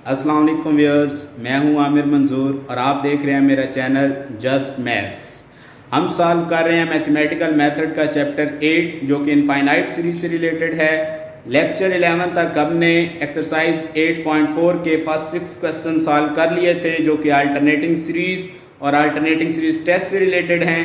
अस्सलाम वालेकुम व्यूअर्स, मैं हूं आमिर मंजूर और आप देख रहे हैं मेरा चैनल जस्ट मैथ्स। हम सॉल्व कर रहे हैं मैथमेटिकल मेथड का चैप्टर 8 जो कि इनफाइनाइट सीरीज से रिलेटेड है। लेक्चर 11 तक हमने एक्सरसाइज 8.4 के फर्स्ट 6 क्वेश्चन सॉल्व कर लिए थे जो कि अल्टरनेटिंग सीरीज और अल्टरनेटिंग सीरीज टेस्ट से रिलेटेड हैं।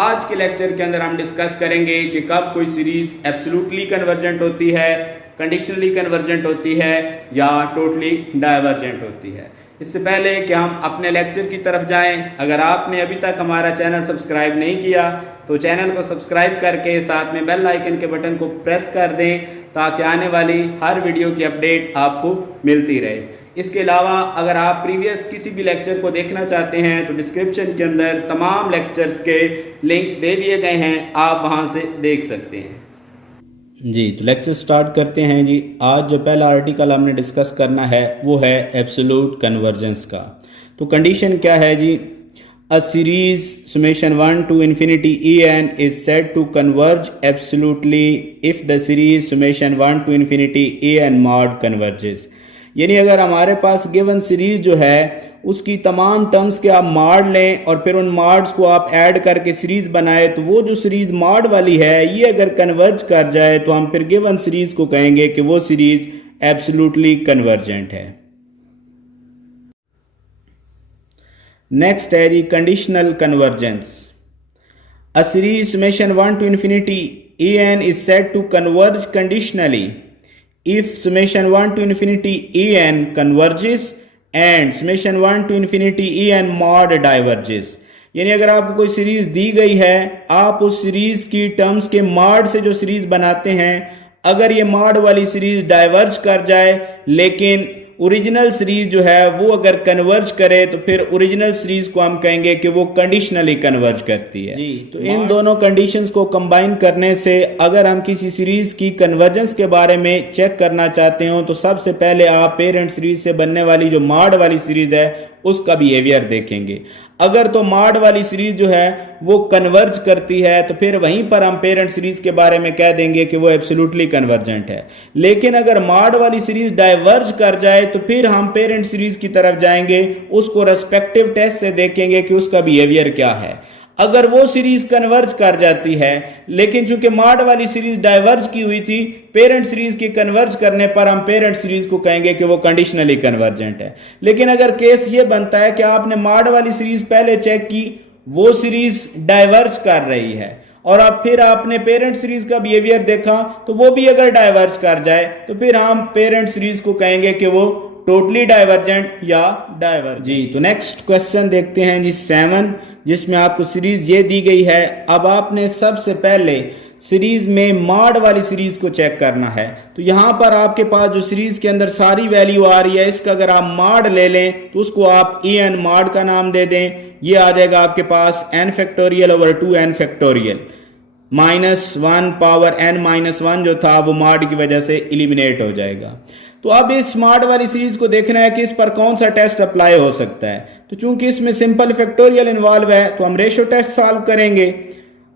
आज के लेक्चर के अंदर हम डिस्कस करेंगे कि कब कोई सीरीज एब्सोल्युटली कन्वर्जेंट होती है, कंडीशनली कन्वर्जेंट होती है या टोटली डाइवर्जेंट होती है। इससे पहले कि हम अपने लेक्चर की तरफ जाएं, अगर आपने अभी तक हमारा चैनल सब्सक्राइब नहीं किया तो चैनल को सब्सक्राइब करके साथ में बेल आइकन के बटन को प्रेस कर दें ताकि आने वाली हर वीडियो की अपडेट आपको मिलती रहे। इसके अलावा अगर आप प्रीवियस किसी भी लेक्चर को देखना चाहते हैं तो डिस्क्रिप्शन के अंदर तमाम लेक्चर्स के लिंक दे दिए गए हैं, आप वहां से देख सकते हैं। जी, तो लेक्चर स्टार्ट करते हैं जी। आज जो पहला आर्टिकल हमने डिस्कस करना है वो है एब्सोल्यूट कन्वर्जेंस का। तो कंडीशन क्या है जी? A series summation 1 to infinity en is said to converge absolutely if the series summation 1 to infinity en mod converges। यानी अगर हमारे पास गिवन सीरीज जो है उसकी तमाम टर्म्स के आप माड लें और फिर उन माड्स को आप ऐड करके सीरीज बनाए तो वो जो सीरीज माड वाली है ये अगर कन्वर्ज कर जाए तो हम फिर गिवन सीरीज को कहेंगे कि वो सीरीज एब्सोल्युटली कन्वर्जेंट है। नेक्स्ट है जी conditional convergence. A series summation 1 to infinity en is said to converge conditionally if summation 1 to infinity en converges and summation 1 to infinity en mod diverges। यानी अगर आपको कोई सीरीज दी गई है, आप उस सीरीज की टर्म्स के मॉड से जो सीरीज बनाते हैं, अगर ये मॉड वाली सीरीज डाइवर्ज कर जाए लेकिन ओरिजिनल सीरीज जो है वो अगर कन्वर्ज करे तो फिर ओरिजिनल सीरीज को हम कहेंगे कि वो कंडीशनली कन्वर्ज करती है जी। तो इन दोनों कंडीशंस को कंबाइन करने से अगर हम किसी सीरीज की कन्वर्जेंस के बारे में चेक करना चाहते हो तो सबसे पहले आप पेरेंट सीरीज से बनने वाली जो मॉड वाली सीरीज है उसका बिहेवियर देखेंगे। अगर तो मॉड वाली सीरीज जो है वो कन्वर्ज करती है तो फिर वहीं पर हम पेरेंट सीरीज के बारे में कह देंगे कि वो एब्सोल्युटली कन्वर्जेंट है। लेकिन अगर मॉड वाली सीरीज डाइवर्ज कर जाए तो फिर हम पेरेंट सीरीज की तरफ जाएंगे, उसको रेस्पेक्टिव टेस्ट से देखेंगे कि उसका बिहेवियर क्या है। अगर वो सीरीज कन्वर्ज कर जाती है लेकिन चूंकि मॉड वाली सीरीज डाइवर्ज की हुई थी, पेरेंट सीरीज के कन्वर्ज करने पर हम पेरेंट सीरीज को कहेंगे कि वो कंडीशनली कन्वर्जेंट है। लेकिन अगर केस ये बनता है कि आपने मॉड वाली सीरीज पहले चेक की, वो सीरीज डाइवर्ज कर रही है और अब फिर आपने पेरेंट सीरीज का बिहेवियर देखा तो वो भी अगर डाइवर्ज कर जाए तो फिर हम पेरेंट सीरीज को कहेंगे कि वो टोटली डाइवर्जेंट या डाइवर्जेंट जी। तो नेक्स्ट क्वेश्चन देखते हैं जी 7, जिसमें आपको सीरीज ये दी गई है। अब आपने सबसे पहले सीरीज में मॉड वाली सीरीज को चेक करना है। तो यहां पर आपके पास जो सीरीज के अंदर सारी वैल्यू आ रही है इसका अगर आप मॉड ले लें तो उसको आप en मॉड का नाम दे दें। ये आ जाएगा आपके पास n factorial over 2n factorial -1 power n-1 जो था वो मॉड की वजह से इलिमिनेट हो जाएगा। तो अब इस मॉड वाली सीरीज को देखना है कि इस पर कौन सा टेस्ट अप्लाई हो सकता है। तो चूंकि इसमें सिंपल फैक्टोरियल इन्वॉल्व है तो हम रेशियो टेस्ट सॉल्व करेंगे।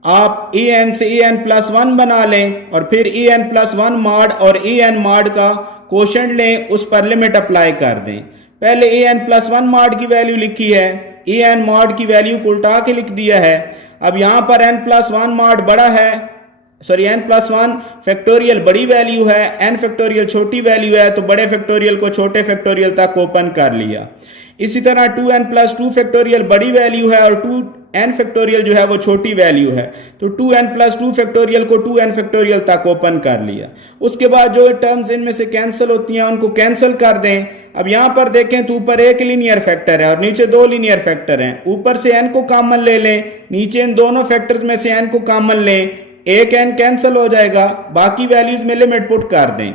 आप en से en+1 बना लें और फिर en+1 मॉड और en मॉड का कोशेंट लें, उस पर लिमिट अप्लाई कर दें। पहले en+1 मॉड की वैल्यू लिखी है, en मॉड की वैल्यू को उल्टा के लिख दिया है। अब यहां पर n+1 मॉड बड़ा है, सॉरी n+1 फैक्टोरियल बड़ी वैल्यू है, n फैक्टोरियल छोटी वैल्यू है, तो बड़े फैक्टोरियल को छोटे फैक्टोरियल तक ओपन कर लिया। इसी तरह 2n+2 फैक्टोरियल बड़ी वैल्यू है और 2n फैक्टोरियल जो है वो छोटी वैल्यू है, तो 2n+2 फैक्टोरियल को 2n फैक्टोरियल तक ओपन कर लिया। उसके बाद जो टर्म्स इनमें से कैंसिल होती हैं उनको कैंसिल कर दें। अब यहां पर देखें तो ऊपर एक लीनियर फैक्टर है और नीचे दो लीनियर फैक्टर हैं। ऊपर से n को कॉमन ले लें, नीचे इन दोनों फैक्टर्स में से n को कॉमन लें, एक n कैंसिल हो जाएगा, बाकी वैल्यूज में लिमिट पुट कर दें।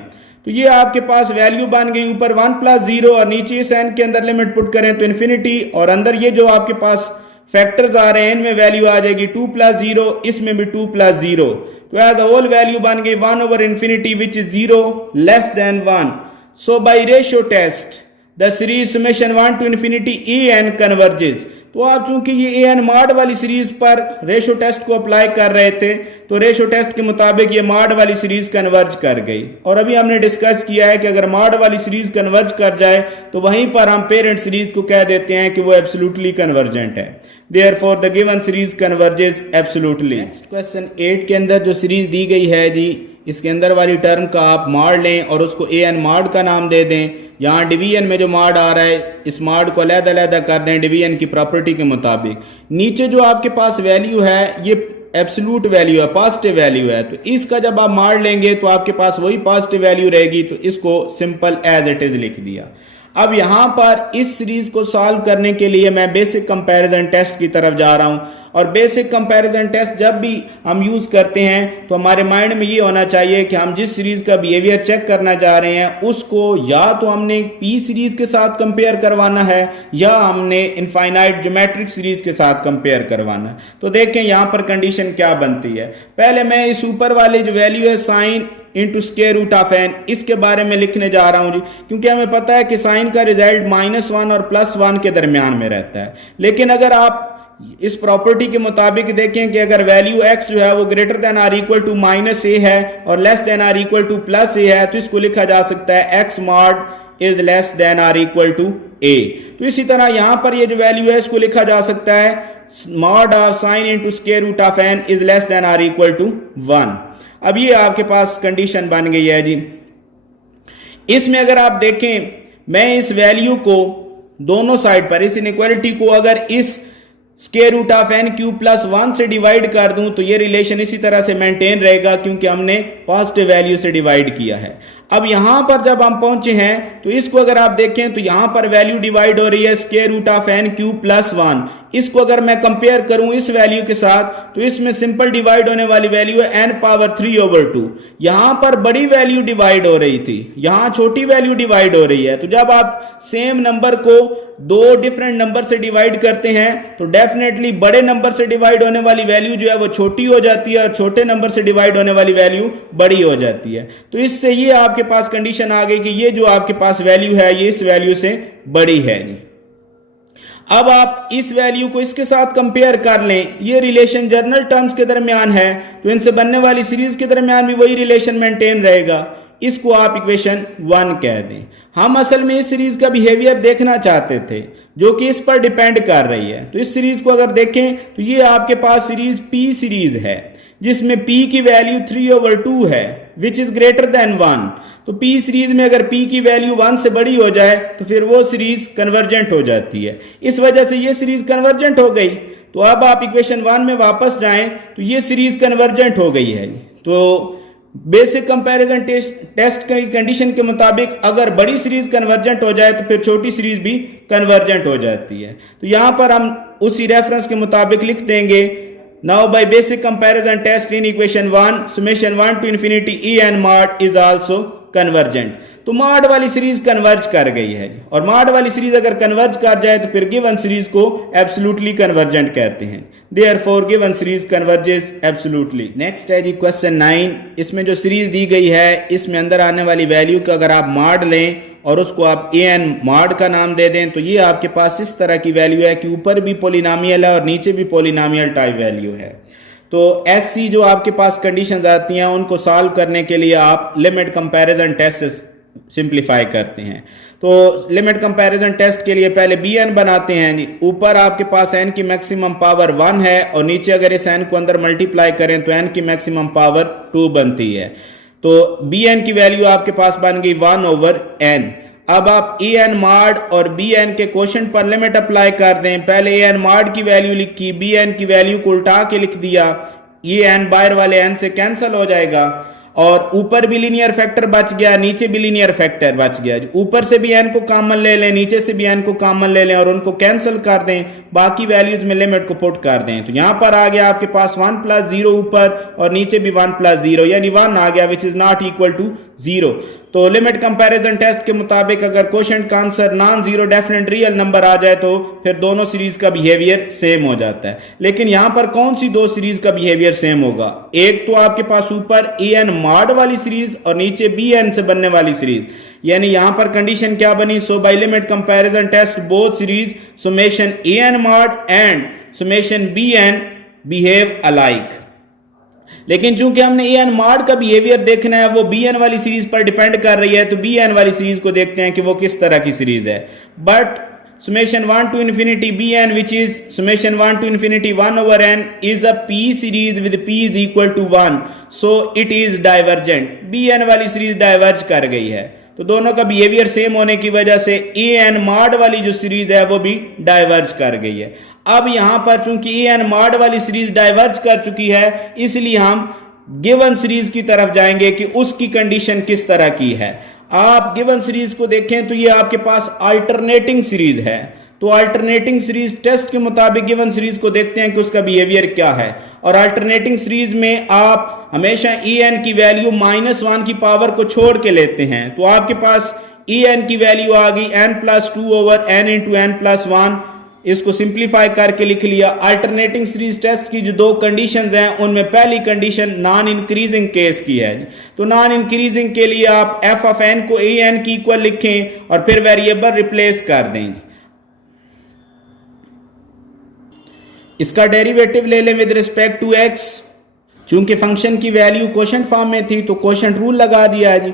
तो ये आपके पास वैल्यू बन गई, ऊपर 1+0 और नीचे इस n के अंदर लिमिट पुट करें तो इन्फिनिटी, और अंदर ये जो आपके पास फैक्टर्स आ रहे हैं इनमें वैल्यू आ जाएगी 2+0, इसमें भी 2+0। तो एज अ होल वैल्यू बन गई 1/infinity which is 0 less than 1। So by ratio test the series summation 1 to infinity en converges। तो तो आप चूंकि ये ए एन मॉड वाली सीरीज पर रेशो टेस्ट को अप्लाई कर रहे थे, तो रेशो टेस्ट के मुताबिक ये मॉड वाली सीरीज कन्वर्ज कर गई। और अभी हमने डिस्कस किया है कि अगर मॉड वाली सीरीज कन्वर्ज कर जाए तो वहीं पर हम पेरेंट सीरीज को कह देते हैं कि वो एब्सोल्युटली कन्वर्जेंट है। Therefore the given series converges absolutely। Next question 8 के अंदर जो सीरीज दी गई है जी, इसके अंदर वाली टर्म का आप मॉड लें और उसको ए एन मॉड का नाम दे दें। यहाँ डिवीजन में जो मॉड आ रहा है, इस मॉड को अलग-अलग कर दें डिवीजन की प्रॉपर्टी के मुताबिक। नीचे जो आपके पास वैल्यू है ये एब्सोल्यूट वैल्यू है, पॉजिटिव वैल्यू है, तो इसका जब आप मॉड लेंगे तो आपके पास वही पॉजिटिव वैल्यू रहेगी, तो इसको सिंपल एज इट इज लिख दिया। अब यहां पर इस सीरीज को सॉल्व करने के लिए मैं बेसिक कंपैरिजन टेस्ट की तरफ जा रहा हूं। और बेसिक कंपैरिजन टेस्ट जब भी हम यूज करते हैं तो हमारे माइंड में ये होना चाहिए कि हम जिस सीरीज का बिहेवियर चेक करना चाह रहे हैं उसको या तो हमने पी सीरीज के साथ कंपेयर करवाना है या हमने इनफाइनाइट ज्योमेट्रिक सीरीज के साथ कंपेयर करवाना है। तो देखें यहां पर कंडीशन क्या बनती है। पहले मैं इस ऊपर वाले जो वैल्यू है sine into square root of n, इसके बारे में लिखने जा रहा हूं जी, क्योंकि हमें पता है कि साइन का रिजल्ट -1 और +1 के दरमियान में रहता है। लेकिन अगर आप इस प्रॉपर्टी के मुताबिक देखें कि अगर वैल्यू x जो है वो greater than or equal to -a है और less than or equal to +a है, तो इसको लिखा जा सकता है x mod is less than or equal to a। तो इसी तरह यहां पर ये जो वैल्यू है इसको लिखा जा सकता है mod of sine into square root of n is less than or equal to 1। अब ये आपके पास कंडीशन बन गई है जी। इसमें अगर आप देखें, मैं इस वैल्यू को दोनों साइड पर, इस इनइक्वालिटी को अगर इस square root of n cube plus 1 से डिवाइड कर दूं तो ये रिलेशन इसी तरह से मेंटेन रहेगा, क्योंकि हमने पॉजिटिव वैल्यू से डिवाइड किया है। अब यहां पर जब हम पहुंचे हैं तो इसको अगर आप देखें तो यहां पर वैल्यू डिवाइड हो रही है square root of n cube plus 1। इसको अगर मैं कंपेयर करूं इस वैल्यू के साथ तो इसमें सिंपल डिवाइड होने वाली वैल्यू है n पावर 3/2। यहां पर बड़ी वैल्यू डिवाइड हो रही थी, यहां छोटी वैल्यू डिवाइड हो रही है। तो जब आप सेम नंबर को दो डिफरेंट नंबर से डिवाइड करते हैं तो डेफिनेटली बड़े नंबर से डिवाइड होने वाली वैल्यू जो है वो छोटी हो जाती है और छोटे नंबर से डिवाइड होने वाली वैल्यू बड़ी हो जाती है। तो इससे ये आपके पास कंडीशन आ गई कि ये जो आपके पास वैल्यू है ये इस वैल्यू से बड़ी है नहीं। अब आप इस वैल्यू को इसके साथ कंपेयर कर लें, ये रिलेशन जर्नल टर्म्स के दरमियान है, तो इनसे बनने वाली सीरीज के दरमियान भी वही रिलेशन मेंटेन रहेगा। इसको आप इक्वेशन 1 कह दें। हम असल में इस सीरीज का बिहेवियर देखना चाहते थे जो कि इस पर डिपेंड कर रही है। तो इस सीरीज को अगर देखें तो ये आपके पास सीरीज पी सीरीज है जिसमें p की वैल्यू 3/2 है विच इज ग्रेटर देन 1। तो p सीरीज में अगर p की वैल्यू 1 से बड़ी हो जाए तो फिर वो सीरीज कन्वर्जेंट हो जाती है। इस वजह से ये सीरीज कन्वर्जेंट हो गई। तो अब आप इक्वेशन 1 में वापस जाएं तो ये सीरीज कन्वर्जेंट हो गई है। तो बेसिक कंपैरिजन टेस्ट की कंडीशन के मुताबिक अगर बड़ी सीरीज कन्वर्जेंट हो जाए तो फिर छोटी सीरीज भी कन्वर्जेंट हो जाती है। तो यहां पर हम उसी रेफरेंस के मुताबिक लिख देंगे, now by basic comparison test in equation 1 summation 1 to infinity e n mod is also convergent। तो मॉड वाली सीरीज कन्वर्ज कर गई है और मॉड वाली सीरीज अगर कन्वर्ज कर जाए तो फिर गिवन सीरीज को एब्सोल्युटली कन्वर्जेंट कहते हैं। Therefore given series converges absolutely. Next है जी क्वेश्चन 9। इसमें जो सीरीज दी गई है इसमें अंदर आने वाली वैल्यू का अगर आप मॉड लें और उसको आप ए एन मॉड का नाम दे दें तो ये आपके पास इस तरह की वैल्यू है कि ऊपर भी पोलिनोमियल है और नीचे भी पोलिनोमियल टाइप वैल्यू है। तो ऐसी जो आपके पास कंडीशंस आती हैं उनको सॉल्व करने के लिए आप लिमिट कंपैरिजन टेस्ट से सिंप्लीफाई करते हैं। तो लिमिट कंपैरिजन टेस्ट के लिए पहले बी एन बनाते हैं। ऊपर आपके पास एन की मैक्सिमम पावर 1 है और नीचे अगर इस एन को अंदर मल्टीप्लाई करें तो एन की मैक्सिमम पावर 2 बनती है। तो बी एन की वैल्यू आपके पास बन गई 1/n। अब आप ए एन मॉड और बी एन के क्वोशंट पर लिमिट अप्लाई कर दें। पहले ए एन मॉड की वैल्यू लिखी, बी एन की वैल्यू को उल्टा के लिख दिया। ये एन बाहर वाले एन से कैंसिल हो जाएगा और ऊपर भी लीनियर फैक्टर बच गया, नीचे भी लीनियर फैक्टर बच गया। ऊपर से भी एन को कॉमन ले लें, नीचे से भी एन को कॉमन ले लें और उनको कैंसिल कर दें, बाकी वैल्यूज में लिमिट को पुट कर दें। तो यहां पर आ गया आपके पास 1 + 0 ऊपर और नीचे भी 1 + 0 यानी 1 आ गया which is not equal to 0। तो लिमिट कंपैरिजन टेस्ट के मुताबिक अगर क्वोशंट का answer non zero definite real number आ जाए तो फिर दोनों सीरीज का बिहेवियर सेम हो जाता है। लेकिन यहां पर कौन सी दो सीरीज का बिहेवियर सेम होगा? एक तो आपके पास ऊपर ए एन मॉड वाली सीरीज और नीचे बी एन से बनने वाली सीरीज, यानी यहां पर कंडीशन क्या बनी, so by limit comparison test both series summation A N mod and summation B N behave alike. लेकिन चूंकि हमने ए एन मॉड का बिहेवियर देखना है, वो बी एन वाली सीरीज पर डिपेंड कर रही है, तो बी एन वाली सीरीज को देखते हैं कि वो किस तरह की सीरीज है। But summation 1 to infinity bn, which is summation 1 to infinity 1 over n, is a p series with p is equal to 1, so it is divergent। bn वाली सीरीज डाइवर्ज कर गई है, तो दोनों का बिहेवियर सेम होने की वजह से ए एन मॉड वाली जो सीरीज है वो भी डाइवर्ज कर गई है। अब यहां पर चूंकि ए एन मॉड वाली सीरीज डाइवर्ज कर चुकी है, इसलिए हम गिवन सीरीज की तरफ जाएंगे कि उसकी कंडीशन किस तरह की है। आप गिवन सीरीज को देखें तो ये आपके पास अल्टरनेटिंग सीरीज है, तो अल्टरनेटिंग सीरीज टेस्ट के मुताबिक गिवन सीरीज को देखते हैं कि उसका बिहेवियर क्या है। और अल्टरनेटिंग सीरीज में आप हमेशा ए एन की वैल्यू -1 की पावर को छोड़ के लेते हैं, तो आपके पास ए एन की वैल्यू आ गई n+2 over n into n+1। इसको सिंप्लीफाई करके लिख लिया। अल्टरनेटिंग सीरीज टेस्ट की जो दो कंडीशंस हैं, उनमें पहली कंडीशन नॉन इंक्रीजिंग केस की है, तो नॉन इंक्रीजिंग के लिए आप एफ ऑफ एन को ए एन की इक्वल लिखें और फिर वेरिएबल रिप्लेस कर देंगे। इसका डेरिवेटिव ले लें विद रिस्पेक्ट टू एक्स। चूंकि फंक्शन की वैल्यू क्वोशंट फॉर्म में थी, तो क्वोशंट रूल लगा दिया है जी।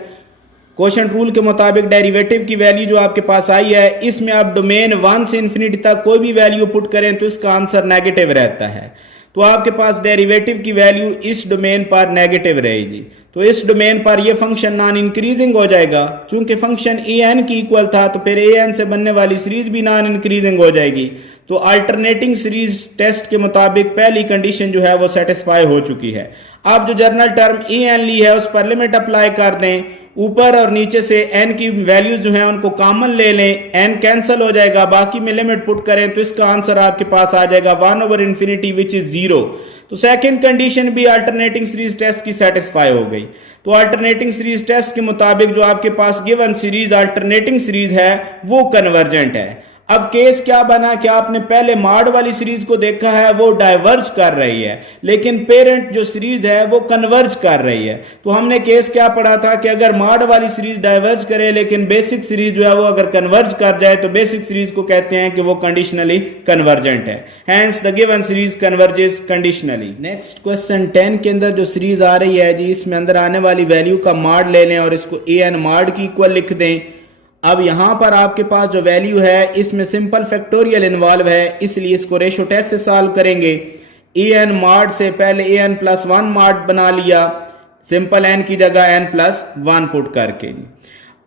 क्वोशंट रूल के मुताबिक डेरिवेटिव की वैल्यू जो आपके पास आई है, इसमें आप डोमेन 1 से इंफिनिटी तक कोई भी वैल्यू पुट करें तो इसका आंसर नेगेटिव रहता है। तो आपके पास डेरिवेटिव की वैल्यू इस डोमेन पर नेगेटिव रहेगी, तो इस डोमेन पर यह फंक्शन नॉन इंक्रीजिंग हो जाएगा। चूंकि फंक्शन ए एन की इक्वल था, तो फिर ए एन से बनने वाली सीरीज भी नॉन इंक्रीजिंग हो जाएगी। तो अल्टरनेटिंग सीरीज टेस्ट के मुताबिक पहली कंडीशन जो है वो सेटिस्फाई हो चुकी है। अब जो जर्नल टर्म ए एन ली है, उस पर लिमिट अप्लाई कर दें। ऊपर और नीचे से n की वैल्यूज जो है उनको कॉमन ले लें, n कैंसिल हो जाएगा, बाकी में लिमिट पुट करें तो इसका आंसर आपके पास आ जाएगा 1 ओवर इंफिनिटी विच इज 0। तो सेकंड कंडीशन भी अल्टरनेटिंग सीरीज टेस्ट की सेटिस्फाई हो गई। तो अल्टरनेटिंग सीरीज टेस्ट के मुताबिक जो आपके पास गिवन सीरीज अल्टरनेटिंग सीरीज है वो कन्वर्जेंट है। अब केस क्या बना कि आपने पहले मॉड वाली सीरीज को देखा है, वो डाइवर्ज कर रही है, लेकिन पेरेंट जो सीरीज है वो कन्वर्ज कर रही है। तो हमने केस क्या पढ़ा था कि अगर मॉड वाली सीरीज डाइवर्ज करे लेकिन बेसिक सीरीज जो है वो अगर कन्वर्ज कर जाए, तो बेसिक सीरीज को कहते हैं कि वो कंडीशनली कन्वर्जेंट है। Hence the given series converges conditionally. Next question 10 के अंदर जो सीरीज आ रही है जी, इसमें अंदर आने वाली वैल्यू का मॉड ले लें और इसको ए एन मॉड की इक्वल लिख दें। अब यहां पर आपके पास जो वैल्यू है, इसमें सिंपल फैक्टोरियल इन्वॉल्व है, इसलिए इसको रेशो टेस्ट से सॉल्व करेंगे। ए एन मॉड से पहले ए एन प्लस 1 मॉड बना लिया, सिंपल एन की जगह एन प्लस 1 पुट करके।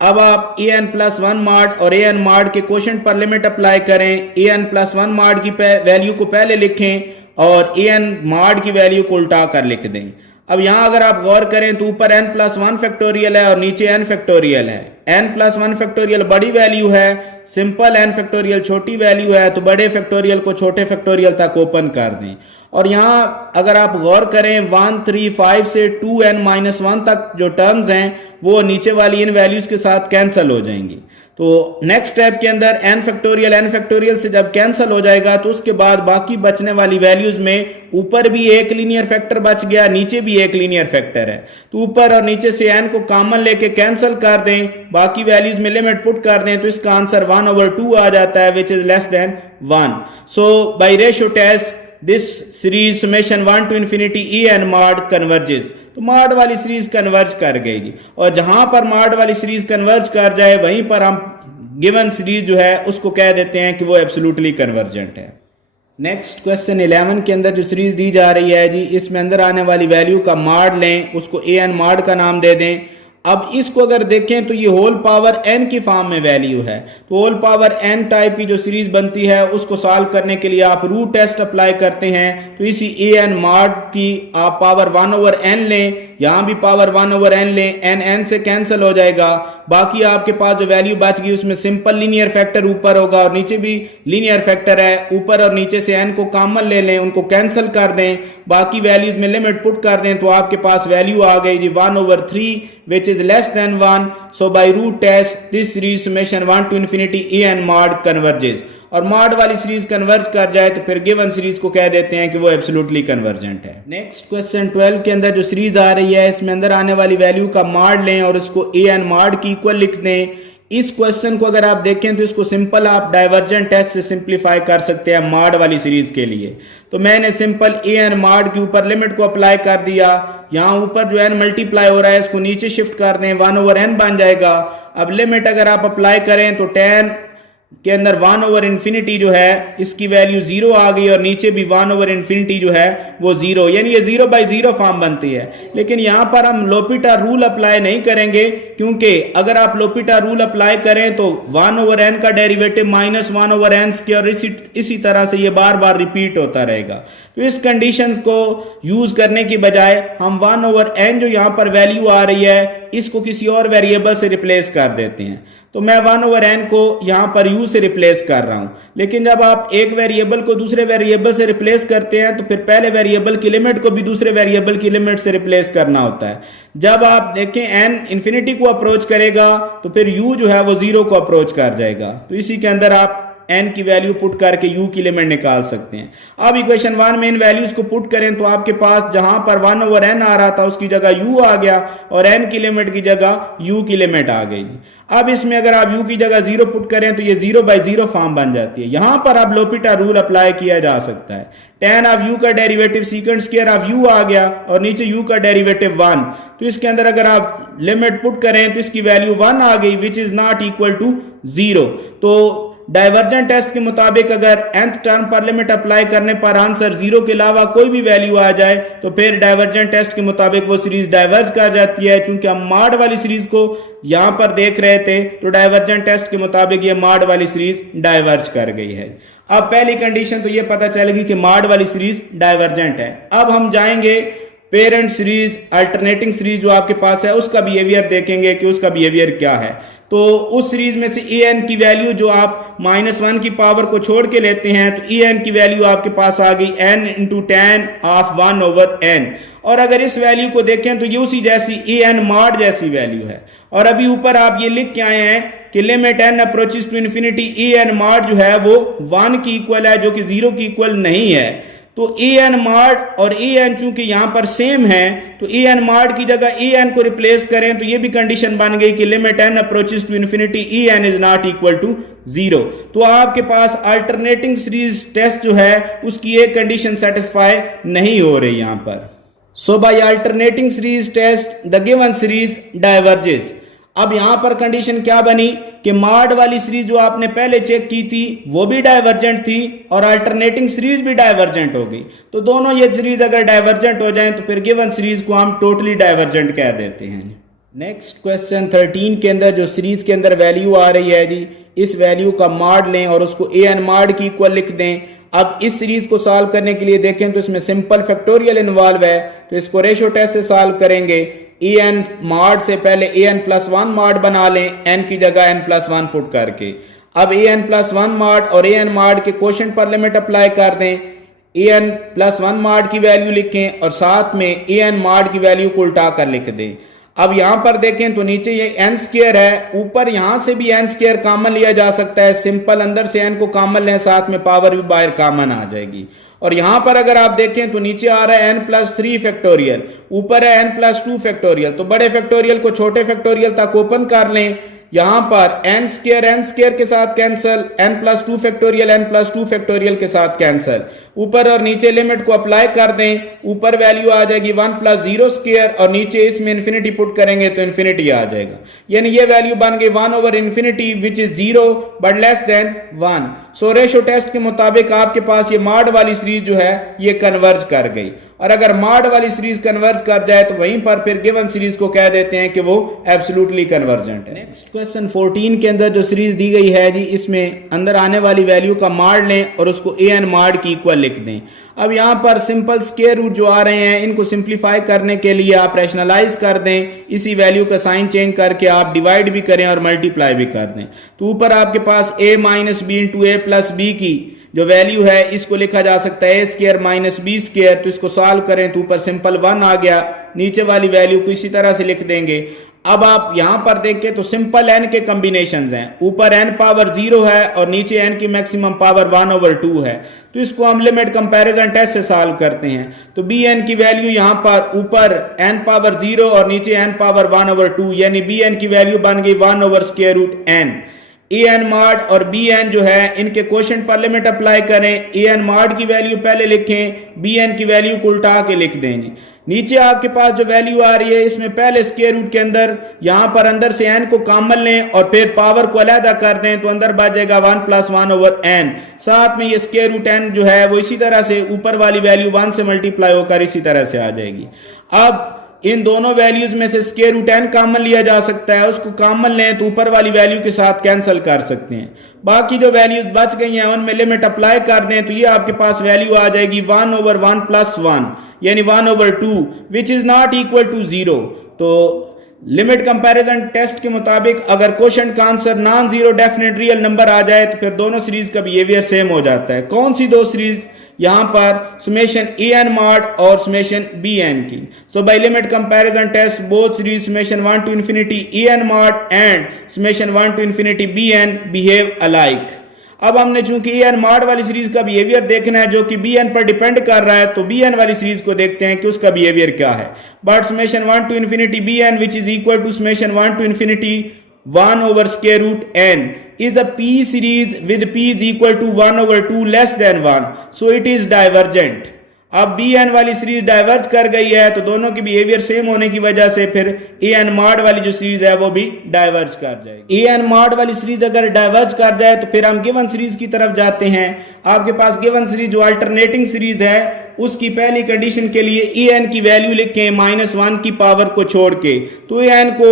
अब आप ए एन प्लस 1 मॉड और ए एन मॉड के क्वोशंट पर लिमिट अप्लाई करें। ए एन प्लस 1 मॉड की वैल्यू को पहले लिखें और ए एन मॉड की वैल्यू को उल्टा कर लिख दें। अब यहां अगर आप गौर करें तो ऊपर n प्लस 1 फैक्टोरियल है और नीचे n फैक्टोरियल है। n प्लस 1 फैक्टोरियल बड़ी वैल्यू है, सिंपल n फैक्टोरियल छोटी वैल्यू है, तो बड़े फैक्टोरियल को छोटे फैक्टोरियल तक ओपन कर दें। और यहां अगर आप गौर करें 1, 3, 5 से 2n-1 तक जो टर्म्स हैं वो नीचे वाली इन वैल्यूज के साथ कैंसिल हो जाएंगी। तो नेक्स्ट स्टेप के अंदर n फैक्टोरियल से जब कैंसिल हो जाएगा, तो उसके बाद बाकी बचने वाली वैल्यूज में ऊपर भी एक लीनियर फैक्टर बच गया, नीचे भी एक लीनियर फैक्टर है, तो ऊपर और नीचे से n को कॉमन लेके कैंसिल कर दें, बाकी वैल्यूज में लिमिट पुट कर दें, तो इसका आंसर 1/2 आ जाता है which is less than 1। So by ratio test this series summation 1 to infinity e n mod converges. तो मॉड वाली सीरीज कन्वर्ज कर गई जी, और जहां पर मॉड वाली सीरीज कन्वर्ज कर जाए वहीं पर हम गिवन सीरीज जो है उसको कह देते हैं कि वो एब्सोल्युटली कन्वर्जेंट है। नेक्स्ट क्वेश्चन 11 के अंदर जो सीरीज दी जा रही है जी, इसमें अंदर आने वाली वैल्यू का मॉड लें, उसको ए एन मॉड का नाम दे दें। अब इसको अगर देखें तो ये होल पावर n की फॉर्म में वैल्यू है, तो होल पावर n टाइप की जो सीरीज बनती है उसको सॉल्व करने के लिए आप रूट टेस्ट अप्लाई करते हैं। तो इसी ए एन मॉड की आप पावर 1/n लें, यहां भी पावर 1/n लें, n से कैंसिल हो जाएगा, बाकी आपके पास जो वैल्यू बच गई उसमें सिंपल लीनियर फैक्टर ऊपर होगा और नीचे भी लीनियर फैक्टर है, ऊपर और नीचे से n को कॉमन ले लें, उनको कैंसिल कर दें, बाकी वैल्यूज में लिमिट पुट कर दें, तो आपके पास वैल्यू आ गई जी 1/3 which is less than 1. So by root test this series summation 1 to infinity a n mod converges। और मॉड वाली सीरीज कन्वर्ज कर जाए तो फिर गिवन सीरीज को कह देते हैं कि वो एब्सोल्युटली कन्वर्जेंट है। नेक्स्ट क्वेश्चन 12 के अंदर जो सीरीज आ रही है इसमें अंदर आने वाली वैल्यू का मॉड लें और उसको ए एन मॉड की इक्वल लिख दें। इस क्वेश्चन को अगर आप देखें तो इसको सिंपल आप डाइवर्जेंट टेस्ट से सिंप्लीफाई कर सकते हैं मॉड वाली सीरीज के लिए। तो मैंने सिंपल ए एन मॉड के ऊपर लिमिट को अप्लाई कर दिया, यहां ऊपर जो एन मल्टीप्लाई हो रहा है इसको नीचे शिफ्ट कर दें, 1/n बन जाएगा। अब लिमिट अगर आप अप्लाई करें तो tan के अंदर 1/infinity जो है इसकी वैल्यू 0 आ गई और नीचे भी 1/infinity जो है वो 0, यानी ये 0/0 फॉर्म बनती है। लेकिन यहां पर हम लोपिटा रूल अप्लाई नहीं करेंगे, क्योंकि अगर आप लोपिटा रूल अप्लाई करें तो 1/n का डेरिवेटिव -1/n² और इसी तरह से ये बार बार रिपीट होता रहेगा। तो इस कंडीशन को यूज करने की बजाय हम 1/n जो यहां पर वैल्यू आ रही है इसको किसी और वेरिएबल से रिप्लेस कर देते हैं। तो मैं 1/n को यहां पर u से रिप्लेस कर रहा हूं। लेकिन जब आप एक वेरिएबल को दूसरे वेरिएबल से रिप्लेस करते हैं तो फिर पहले वेरिएबल की लिमिट को भी दूसरे वेरिएबल की लिमिट से रिप्लेस करना होता है। जब आप देखें n इंफिनिटी को अप्रोच करेगा तो फिर u जो है वो 0 को अप्रोच कर जाएगा। तो इसी के अंदर आप n की वैल्यू पुट करके u की लिमिट निकाल सकते हैं। अब इक्वेशन 1 में इन वैल्यूज को पुट करें तो आपके पास जहां पर 1/n आ रहा था उसकी जगह u आ गया और n की लिमिट की जगह u की लिमिट आ गई। अब इसमें अगर आप u की जगह 0 पुट करें तो ये 0/0 फॉर्म बन जाती है। यहां पर अब लोपिटा रूल अप्लाई किया जा सकता है। tan ऑफ u का derivative secant square of u आ गया और नीचे u का डेरिवेटिव 1। तो इसके अंदर अगर आप लिमिट पुट करें तो इसकी वैल्यू 1 आ गई which is not equal to 0। तो डाइवर्जेंट टेस्ट के मुताबिक अगर nth टर्म पर लिमिट अप्लाई करने पर आंसर 0 के अलावा कोई भी वैल्यू आ जाए तो फिर डाइवर्जेंट टेस्ट के मुताबिक वो सीरीज डाइवर्ज कर जाती है। चूंकि हम मॉड वाली सीरीज को यहां पर देख रहे थे तो डाइवर्जेंट टेस्ट के मुताबिक ये मॉड वाली सीरीज डाइवर्ज कर गई है। अब पहली कंडीशन तो ये पता चलेगी कि मॉड वाली सीरीज डाइवर्जेंट है। अब हम जाएंगे पेरेंट सीरीज अल्टरनेटिंग सीरीज जो आपके पास है उसका बिहेवियर देखेंगे कि उसका बिहेवियर क्या है। तो उस सीरीज में से ए एन की वैल्यू जो आप -1 की पावर को छोड़ के लेते हैं तो ए एन की वैल्यू आपके पास आ गई n × tan ऑफ 1/n। और अगर इस वैल्यू को देखें तो ये उसी जैसी ए एन मॉड जैसी वैल्यू है। और अभी ऊपर आप ये लिख के आए हैं कि limit n approaches to infinity a N mod जो है वो 1 की इक्वल है, जो कि 0 की इक्वल नहीं है। तो ए एन मॉड और ए एन चूंकि यहां पर सेम है तो ए एन मॉड की जगह ए एन को रिप्लेस करें तो ये भी कंडीशन बन गई कि limit n approaches to infinity a n is not equal to 0। तो आपके पास अल्टरनेटिंग सीरीज टेस्ट जो है उसकी एक कंडीशन सेटिस्फाई नहीं हो रही यहां पर। So by alternating series test the given series diverges. अब यहां पर कंडीशन क्या बनी कि मॉड वाली सीरीज जो आपने पहले चेक की थी वो भी डाइवर्जेंट थी और अल्टरनेटिंग सीरीज भी डाइवर्जेंट हो गई। तो दोनों ये सीरीज अगर डाइवर्जेंट हो जाएं तो फिर गिवन सीरीज को हम टोटली डाइवर्जेंट कह देते हैं। नेक्स्ट क्वेश्चन 13 के अंदर जो सीरीज के अंदर वैल्यू आ रही है जी, इस वैल्यू का मॉड लें और उसको ए एन मॉड की इक्वल लिख दें। अब इस सीरीज को सॉल्व करने के लिए देखें तो इसमें सिंपल फैक्टोरियल इन्वॉल्व है, तो इसको रेशो टेस्ट से सॉल्व करेंगे। ए एन मॉड से पहले ए एन प्लस 1 मॉड बना लें एन की जगह एन प्लस 1 पुट करके। अब ए एन प्लस 1 मॉड और ए एन मॉड के क्वोशंट पर लिमिट अप्लाई कर दें। ए एन प्लस 1 मॉड की वैल्यू लिखें और साथ में ए एन मॉड की वैल्यू को उल्टा कर लिख दें। अब यहां पर देखें तो नीचे ये n स्क्वायर है, ऊपर यहां से भी n स्क्वायर कॉमन लिया जा सकता है। सिंपल अंदर से n को कॉमन लें, साथ में पावर भी बाहर कॉमन आ जाएगी। और यहां पर अगर आप देखें तो नीचे आ रहा है n+3 फैक्टोरियल, ऊपर है n+2 फैक्टोरियल। तो बड़े फैक्टोरियल को छोटे फैक्टोरियल तक ओपन कर लें। यहां पर n स्क्वायर के साथ cancel, n+2 factorial n+2 factorial के साथ कैंसिल। ऊपर और नीचे लिमिट को अप्लाई कर दें। ऊपर वैल्यू आ जाएगी 1 + 0 स्क्वायर और नीचे इसमें इन्फिनिटी पुट करेंगे तो इन्फिनिटी आ जाएगा। यानी ये वैल्यू बन गई 1/infinity which is 0 but less than 1। So ratio test के मुताबिक आपके पास ये मॉड वाली सीरीज जो है ये कन्वर्ज कर गई। और अगर मॉड वाली सीरीज कन्वर्ज कर जाए तो वहीं पर फिर गिवन सीरीज को कह देते हैं कि वो एब्सोल्युटली कन्वर्जेंट है। नेक्स्ट क्वेश्चन 14 के अंदर जो सीरीज दी गई है जी, इसमें अंदर आने वाली वैल्यू का मॉड लें और उसको ए एन मॉड की इक्वल लिख दें। अब यहां पर सिंपल स्क्वायर रूट जो आ रहे हैं इनको सिंप्लीफाई करने के लिए आप रैशनलाइज कर दें। इसी वैल्यू का साइन चेंज करके आप डिवाइड भी करें और मल्टीप्लाई भी कर दें। तो ऊपर आपके पास a - b × a + b की जो वैल्यू है इसको लिखा जा सकता है a² - b²। तो इसको सॉल्व करें तो ऊपर सिंपल 1 आ गया, नीचे वाली वैल्यू को इसी तरह से लिख देंगे। अब आप यहां पर देखें तो सिंपल एन के कॉम्बिनेशंस हैं, ऊपर एन पावर 0 है और नीचे एन की मैक्सिमम पावर 1/2 है। तो इसको हम लिमिट कंपैरिजन टेस्ट से सॉल्व करते हैं। तो बी एन की वैल्यू यहां पर ऊपर एन पावर 0 और नीचे एन पावर 1/2, यानी बी एन की वैल्यू बन गई 1/√n। ए एन मॉड और बी एन जो है इनके क्वोशंट पर लिमिट अप्लाई करें, ए एन मॉड की वैल्यू पहले लिखें, बी एन की वैल्यू को उल्टा के लिख देंगे। नीचे आपके पास जो वैल्यू आ रही है इसमें पहले स्क्वायर रूट के अंदर यहां पर अंदर से एन को कॉमन लें और फिर पावर को अलहदा कर दें, तो अंदर बच जाएगा 1 + 1/n। साथ में ये स्क्वायर रूट n जो है वो इसी तरह से ऊपर वाली वैल्यू 1 से मल्टीप्लाई होकर इसी तरह से आ जाएगी। अब इन दोनों वैल्यूज में से स्क्वायर रूट n कॉमन लिया जा सकता है, उसको कॉमन लें तो ऊपर वाली वैल्यू के साथ कैंसिल कर सकते हैं। बाकी जो वैल्यूज बच गई हैं उनमें लिमिट अप्लाई कर दें तो ये आपके पास वैल्यू आ जाएगी 1/1 + 1 यानी 1/2 which is not equal to 0। तो लिमिट कंपैरिजन टेस्ट के मुताबिक अगर क्वेश्चन का answer non zero definite real number आ जाए तो फिर दोनों सीरीज का बिहेवियर सेम हो जाता है। कौन सी दो सीरीज? यहां पर summation en mod और summation bn की। So by limit comparison test both series summation 1 to infinity en mod and summation 1 to infinity bn behave alike। अब हमने चूंकि en mod वाली सीरीज का बिहेवियर देखना है जो कि bn पर डिपेंड कर रहा है, तो bn वाली सीरीज को देखते हैं कि उसका बिहेवियर क्या है। But summation 1 to infinity bn which is equal to summation 1 to infinity 1/√n is a p series with p is equal to 1/2 less than 1, so it is divergent। अब bn वाली series diverge कर गई है तो दोनों की behaviour same होने की वजह से फिर an mod वाली जो सीरीज है वो भी डाइवर्ज कर जाएगी। an mod वाली सीरीज अगर डाइवर्ज कर जाए तो फिर हम गिवन सीरीज की तरफ जाते हैं। आपके पास गिवन सीरीज जो अल्टरनेटिंग सीरीज है उसकी पहली कंडीशन के लिए an की वैल्यू लिखें -1 की पावर को छोड़ के। तो an को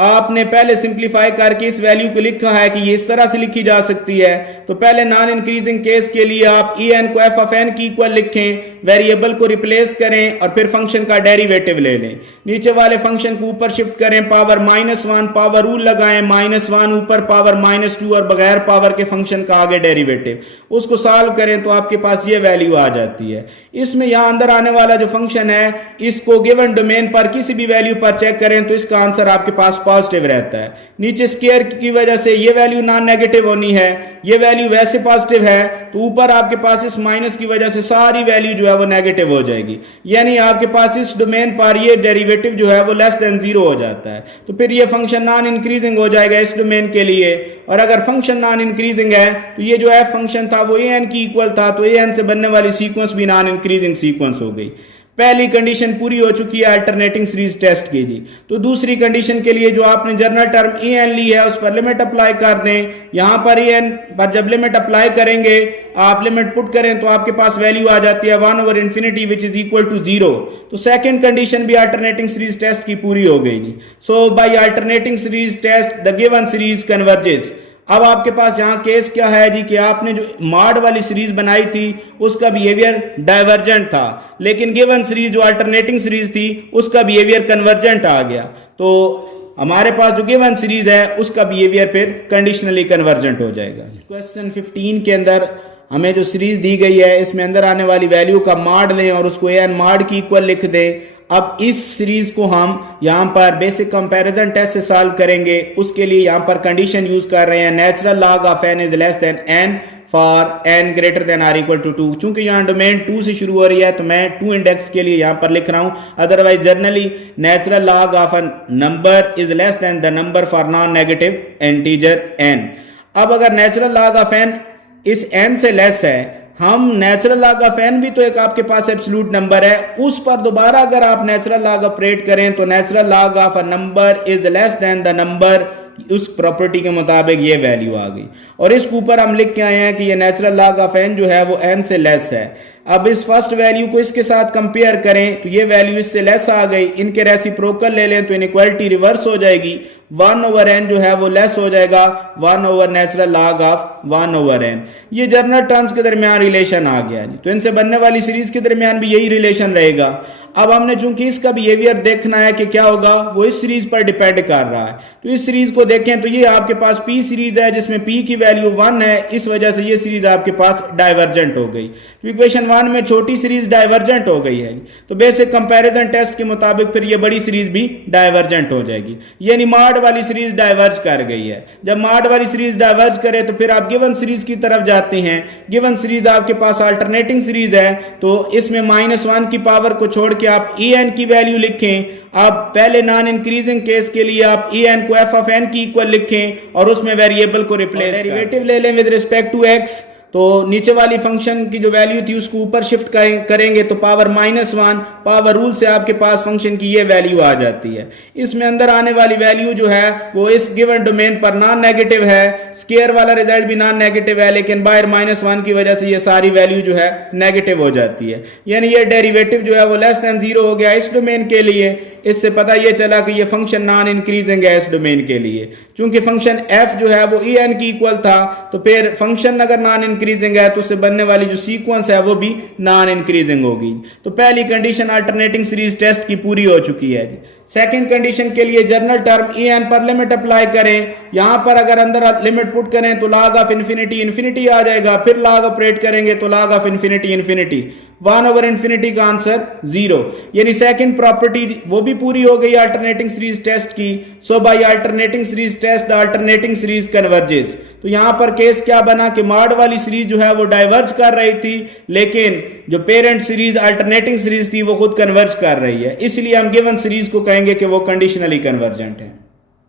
आपने पहले सिंप्लीफाई करके इस वैल्यू को लिखा है कि ये इस तरह से लिखी जा सकती है। तो पहले नॉन इंक्रीजिंग केस के लिए आप en को f of n की इक्वल लिखें, वेरिएबल को रिप्लेस करें और फिर फंक्शन का डेरिवेटिव ले लें। नीचे वाले फंक्शन को ऊपर शिफ्ट करें, पावर -1 पावर रूल लगाएं, -1 ऊपर पावर -2 और बगैर पावर के फंक्शन का आगे डेरिवेटिव, उसको सॉल्व करें तो आपके पास ये वैल्यू आ जाती है। इसमें यहां अंदर आने वाला जो फंक्शन है इसको गिवन डोमेन पर किसी भी वैल्यू पर चेक करें तो इसका आंसर आपके पास पॉजिटिव रहता है। नीचे स्क्वायर की वजह से ये वैल्यू नॉन नेगेटिव होनी है, ये वैल्यू वैसे पॉजिटिव है तो ऊपर आपके पास इस माइनस की वजह से सारी वैल्यू जो है वो नेगेटिव हो जाएगी, यानी आपके पास इस डोमेन पर ये डेरिवेटिव जो है वो लेस देन 0 हो जाता है। तो फिर ये फंक्शन नॉन इंक्रीजिंग हो जाएगा इस डोमेन के लिए। और अगर फंक्शन नॉन इंक्रीजिंग है तो ये जो एफ फंक्शन था वो an की इक्वल था, तो an से बनने वाली सीक्वेंस भी नॉन इंक्रीजिंग सीक्वेंस हो गई। पहली कंडीशन पूरी हो चुकी है अल्टरनेटिंग सीरीज टेस्ट की जी। तो दूसरी कंडीशन के लिए जो आपने जनरल टर्म an ली है उस पर लिमिट अप्लाई कर दें। यहां पर an पर जब लिमिट अप्लाई करेंगे, आप लिमिट पुट करें तो आपके पास वैल्यू आ जाती है 1/infinity which is equal to 0। तो सेकंड कंडीशन भी अल्टरनेटिंग सीरीज टेस्ट की पूरी हो गई जी। So by alternating series test the given series converges. अब आपके पास यहाँ केस क्या है जी कि आपने जो मॉड वाली सीरीज बनाई थी उसका बिहेवियर डाइवर्जेंट था, लेकिन गिवन सीरीज जो अल्टरनेटिंग सीरीज थी उसका बिहेवियर कन्वर्जेंट आ गया। तो हमारे पास जो गिवन सीरीज है उसका बिहेवियर फिर कंडीशनली कन्वर्जेंट हो जाएगा। क्वेश्चन 15 के अंदर हमें जो सीरीज दी गई है इसमें अंदर आने वाली वैल्यू का मॉड लें और उसको an मॉड की इक्वल लिख दें। अब इस सीरीज को हम यहां पर बेसिक कंपैरिजन टेस्ट से सॉल्व करेंगे। उसके लिए यहां पर कंडीशन यूज कर रहे हैं natural log of n is less than n for n greater than or equal to 2। चूंकि यहां डोमेन 2 से शुरू हो रही है तो मैं 2 इंडेक्स के लिए यहां पर लिख रहा हूं, otherwise generally natural log of a number is less then the number for non negative integer n। अब अगर नेचुरल लॉग ऑफ n इस n से लेस है, हम नेचुरल लॉग ऑफ n भी तो एक आपके पास एब्सोल्यूट नंबर है, उस पर दोबारा अगर आप नेचुरल लॉग ऑपरेट करें तो natural log of a number is less then the number, उस प्रॉपर्टी के मुताबिक ये वैल्यू आ गई। और इसके ऊपर हम लिख के आए हैं कि ये नेचुरल लॉग ऑफ n जो है वो n से लेस है। अब इस फर्स्ट वैल्यू को इसके साथ कंपेयर करें तो ये वैल्यू इससे लेस आ गई, इनके रेसिप्रोकल ले लें तो इनइक्वालिटी रिवर्स हो जाएगी। 1/n जो है वो लेस हो जाएगा 1 नेचुरल लॉग ऑफ 1/n। ये जनरल टर्म्स के दरमियान रिलेशन आ गया जी। तो इनसे बनने वाली सीरीज के दरमियान भी यही रिलेशन रहेगा। अब हमने चूंकि इसका बिहेवियर देखना है कि क्या होगा, वो इस सीरीज पर डिपेंड कर रहा है। तो इस सीरीज को देखें तो ये आपके पास p सीरीज है जिसमें p की वैल्यू 1 है, इस वजह से ये सीरीज आपके पास डाइवर्जेंट हो गई। तो इक्वेशन 1 में छोटी सीरीज डाइवर्जेंट हो गई है, तो बेसिक कंपैरिजन टेस्ट के मुताबिक फिर ये बड़ी सीरीज भी डाइवर्जेंट हो जाएगी, यानी मॉड वाली सीरीज डाइवर्ज कर गई है। जब मॉड वाली सीरीज डाइवर्ज करे तो फिर आप गिवन सीरीज की तरफ जाते हैं। गिवन सीरीज आपके पास अल्टरनेटिंग सीरीज है, तो इसमें -1 की पावर को छोड़ के आप en की वैल्यू लिखें। आप पहले नॉन इंक्रीजिंग केस के लिए आप en को f ऑफ n की इक्वल लिखें और उसमें वेरिएबल को रिप्लेस डेरिवेटिव ले लें विद रिस्पेक्ट टू x। तो नीचे वाली फंक्शन की जो वैल्यू थी उसको ऊपर शिफ्ट करेंगे तो पावर -1 पावर रूल से आपके पास फंक्शन की ये वैल्यू आ जाती है। इसमें अंदर आने वाली वैल्यू जो है वो इस गिवन डोमेन पर नॉन नेगेटिव है, स्केयर वाला रिजल्ट भी नॉन नेगेटिव है, लेकिन बाहर -1 की वजह से ये सारी वैल्यू जो है नेगेटिव हो जाती है, यानी ये डेरिवेटिव जो है वो लेस देन 0 हो गया इस डोमेन के लिए। इससे पता ये चला कि ये फंक्शन नॉन इंक्रीजिंग है इस डोमेन के लिए। चूंकि फंक्शन f जो है वो en की इक्वल था, तो फिर फंक्शन अगर नॉन इंक्रीजिंग है तो उससे बनने वाली जो सीक्वेंस है वो भी नॉन इंक्रीजिंग होगी। तो पहली कंडीशन अल्टरनेटिंग सीरीज टेस्ट की पूरी हो चुकी है जी। सेकंड कंडीशन के लिए जनरल टर्म en पर लिमिट अप्लाई करें। यहां पर अगर अंदर लिमिट पुट करें तो log ऑफ इन्फिनिटी इन्फिनिटी आ जाएगा, फिर log ऑपरेट करेंगे तो log ऑफ इन्फिनिटी इन्फिनिटी, 1/इन्फिनिटी का आंसर 0, यानी सेकंड प्रॉपर्टी वो भी पूरी हो गई अल्टरनेटिंग सीरीज टेस्ट की। So by alternating series test the alternating series converges. तो यहां पर केस क्या बना कि मॉड वाली सीरीज जो है वो डाइवर्ज कर रही थी, लेकिन जो पेरेंट सीरीज अल्टरनेटिंग सीरीज थी वो खुद कन्वर्ज कर रही है, इसलिए हम गिवन सीरीज को कहेंगे कि वो कंडीशनली कन्वर्जेंट है।